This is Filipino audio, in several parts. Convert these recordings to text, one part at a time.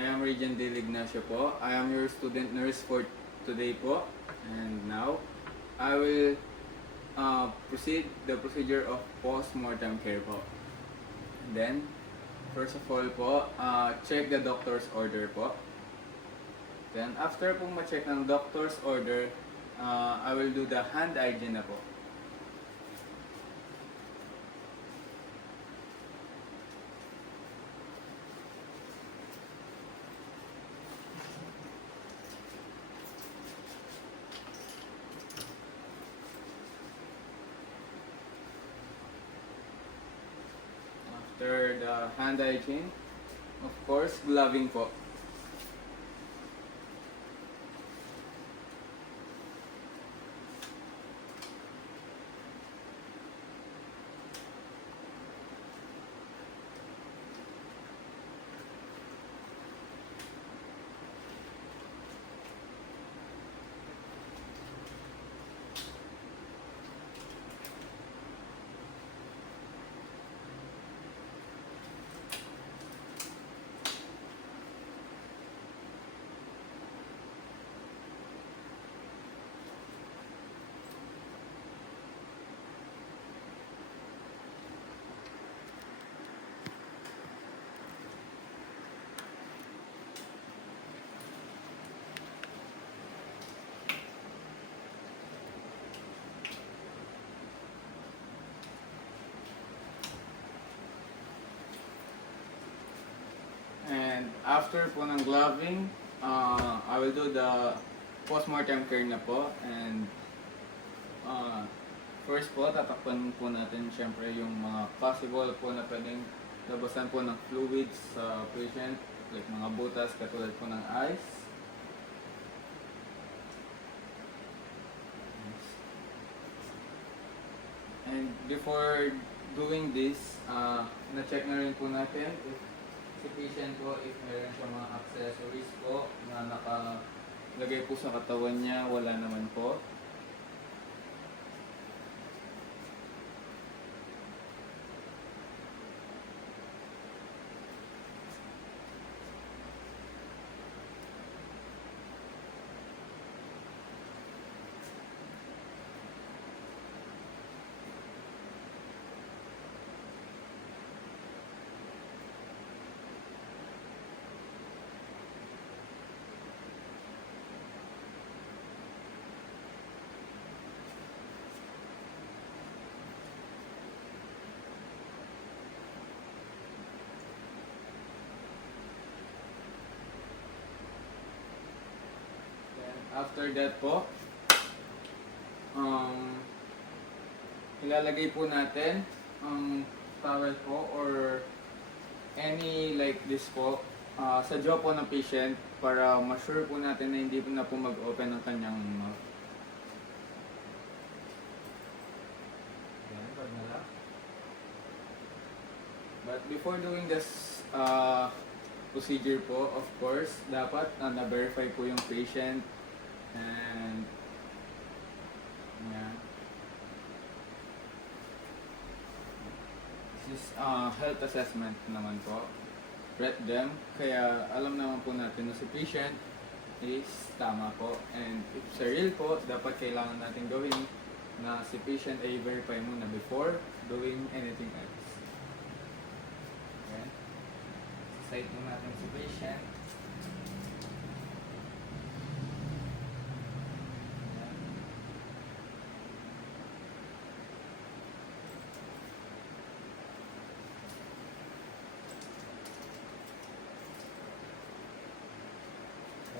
I am Regent De Ignacio po. I am your student nurse for today po. And now, I will proceed the procedure of post-mortem care po. And then, first of all po, check the doctor's order po. Then, after pong ma-check ng doctor's order, I will do the hand hygiene na po. After the hand hygiene, of course, gloving po. And after po ng gloving, I will do the post-mortem care na po. And first po, tatakpan po natin syempre yung mga possible po na pwedeng labasan po ng fluids sa patient, like mga butas katulad po ng eyes. And before doing this, na-check na rin po natin if si patient po, if meron siya mga accessories po na nakalagay po sa katawan niya, wala naman po. After that po, ilalagay po natin ang towel po or any like this po sa jaw po ng patient para ma-sure po natin na hindi po na po mag-open ang kanyang mouth. But before doing this procedure po, of course, dapat na-verify po yung patient. And yeah, this is health assessment naman po. Rate them, kaya alam naman po natin na si patient is tama po. And if sa real po, dapat kailangan natin gawin na si patient ay verify muna before doing anything else. Okay? Site mo natin si patient.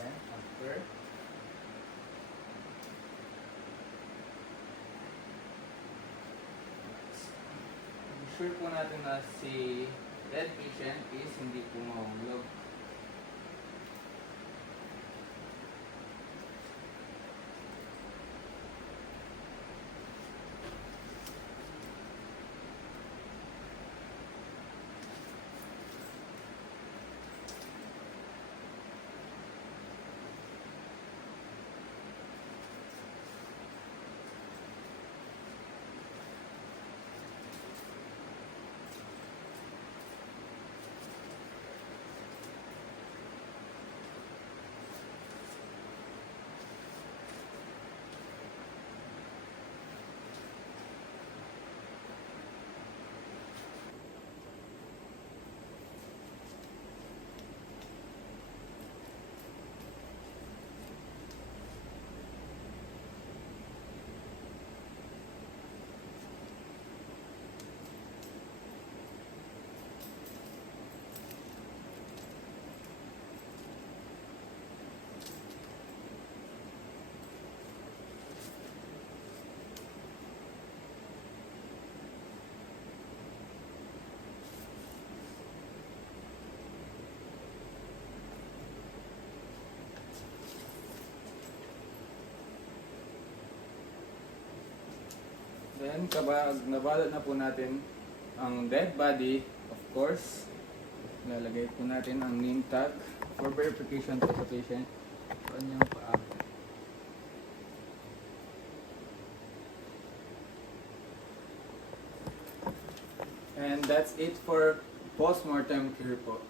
After, sure po natin na si dead patient is hindi po mahulog. Then, kapag nabalot na po natin ang dead body, of course, lalagay po natin ang name tag for verification po sa patient. Kanyang paa. And that's it for postmortem care po.